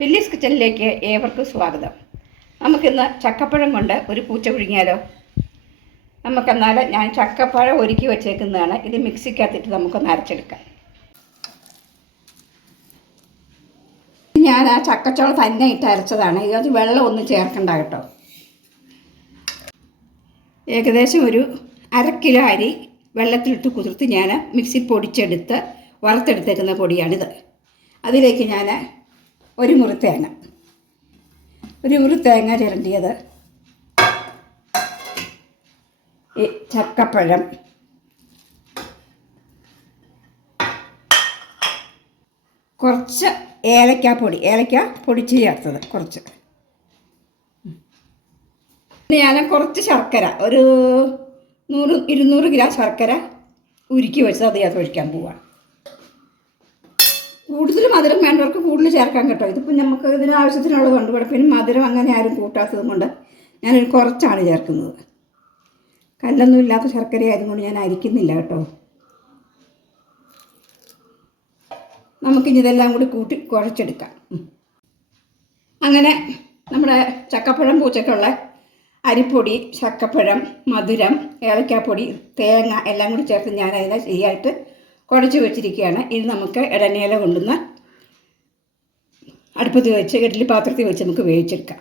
Willys കിച്ചണിലേക്ക് ഏവർക്കും സ്വാഗതം. നമുക്കിന്ന് ചക്കപ്പഴം കൊണ്ട് ഒരു പൂച്ച പുഴുങ്ങിയാലോ? നമുക്കെന്നാൽ ഞാൻ ചക്കപ്പഴം ഒരുക്കി വെച്ചേക്കുന്നതാണ്. ഇത് മിക്സിക്കകത്തിട്ട് നമുക്കൊന്ന് അരച്ചെടുക്കാം. ഞാൻ ആ ചക്കച്ചോള തന്നെ ഇട്ട് അരച്ചതാണ്. ഇതിനകത്ത് വെള്ളം ഒന്നും ചേർക്കണ്ട കേട്ടോ. ഏകദേശം ഒരു 1/2 കിലോ അരി വെള്ളത്തിലിട്ട് കുതിർത്ത് ഞാൻ മിക്സി പൊടിച്ചെടുത്ത് വറുത്തെടുത്തേക്കുന്ന പൊടിയാണിത്. അതിലേക്ക് ഞാൻ ഒരു മുറി തേങ്ങ ചിരണ്ടിയത്, ഈ ചക്കപ്പഴം, കുറച്ച് ഏലക്ക പൊടിച്ച് ചേർത്തത് കുറച്ച്, പിന്നെ ഞാൻ കുറച്ച് ശർക്കര, ഒരു 100-200 ഗ്രാം ശർക്കര ഉരുക്കി വെച്ചത് അത് ഞാൻ ഒഴിക്കാൻ പോവാണ്. കൂടുതൽ മധുരം വേണ്ടവർക്ക് കൂടുതൽ ചേർക്കാൻ കേട്ടോ. ഇതിപ്പോൾ നമുക്ക് ഇതിന് ആവശ്യത്തിനുള്ളത് കൊണ്ട് പിന്നെ മധുരം അങ്ങനെ ആരും കൂട്ടാത്തത് കൊണ്ട് ഞാനൊരു കുറച്ചാണ് ചേർക്കുന്നത്. കല്ലൊന്നും ഇല്ലാത്ത ശർക്കര ആയതുകൊണ്ട് ഞാൻ അരിക്കുന്നില്ല കേട്ടോ. നമുക്കിനി ഇതെല്ലാം കൂടി കൂട്ടി കുഴച്ചെടുക്കാം. അങ്ങനെ നമ്മുടെ ചക്കപ്പഴം പൂച്ചക്കുള്ള അരിപ്പൊടി, ചക്കപ്പഴം, മധുരം, ഏലക്കാപ്പൊടി, തേങ്ങ എല്ലാം കൂടി ചേർത്ത് ഞാൻ അതിനെ ശരിയായിട്ട് കുഴച്ച് വെച്ചിരിക്കുകയാണ്. ഇത് നമുക്ക് ഇടനേല കൊണ്ടുവന്ന് അടുപ്പത്ത് വെച്ച് ഇഡ്ഡലി പാത്രത്തിൽ വെച്ച് നമുക്ക് വേവിച്ചെടുക്കാം.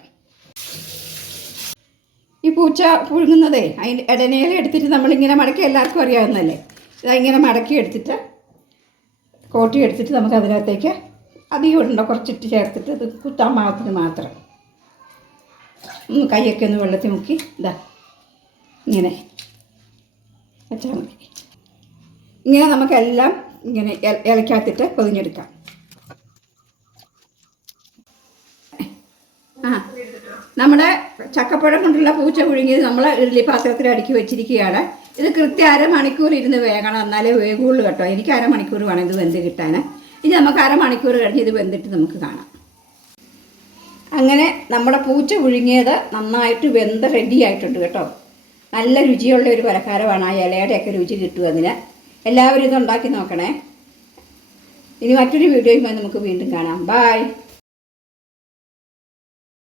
ഈ പൂച്ച പുഴുങ്ങുന്നതേ അതിൻ്റെ ഇടനേല എടുത്തിട്ട് നമ്മളിങ്ങനെ മടക്കി, എല്ലാവർക്കും അറിയാവുന്നതല്ലേ, ഇതിങ്ങനെ മടക്കി എടുത്തിട്ട് കോട്ടി എടുത്തിട്ട് നമുക്ക് അതിനകത്തേക്ക് അധികം ഉണ്ടോ കുറച്ചിട്ട് ചേർത്തിട്ട് ഇത് കുത്താൻ പാകത്തിന് മാത്രം ഒന്ന് കൈയൊക്കെ ഒന്ന് വെള്ളത്തിൽ മുക്കി ഇതാ ഇങ്ങനെ വെച്ചാൽ മതി. ഇങ്ങനെ നമുക്കെല്ലാം ഇങ്ങനെ ഇലക്കകത്തിട്ട് പൊതിഞ്ഞെടുക്കാം. നമ്മുടെ ചക്കപ്പഴം കൊണ്ടുള്ള പൂച്ച പുഴുങ്ങിയത് നമ്മൾ ഇഡ്ഡലി പാത്രത്തിൽ അടുക്കി വെച്ചിരിക്കുകയാണ്. ഇത് കൃത്യം 1/2 മണിക്കൂർ ഇരുന്ന് വേകണം, എന്നാലേ വേഗുള്ളൂ കേട്ടോ. എനിക്ക് 1/2 മണിക്കൂർ വേണം ഇത് വെന്ത് കിട്ടാൻ. ഇനി നമുക്ക് 1/2 മണിക്കൂർ കഴിഞ്ഞ് ഇത് വെന്തിട്ട് നമുക്ക് കാണാം. അങ്ങനെ നമ്മുടെ പൂച്ച പുഴുങ്ങിയത് നന്നായിട്ട് വെന്ത് റെഡി ആയിട്ടുണ്ട് കേട്ടോ. നല്ല രുചിയുള്ള ഒരു പലഹാരമാണ്. ആ ഇലയുടെയൊക്കെ രുചി കിട്ടും അതിന്. എല്ലാവരും ഇത് ഉണ്ടാക്കി നോക്കണേ. ഇനി മറ്റൊരു വീഡിയോയുമായി നമുക്ക് വീണ്ടും കാണാം. ബൈ.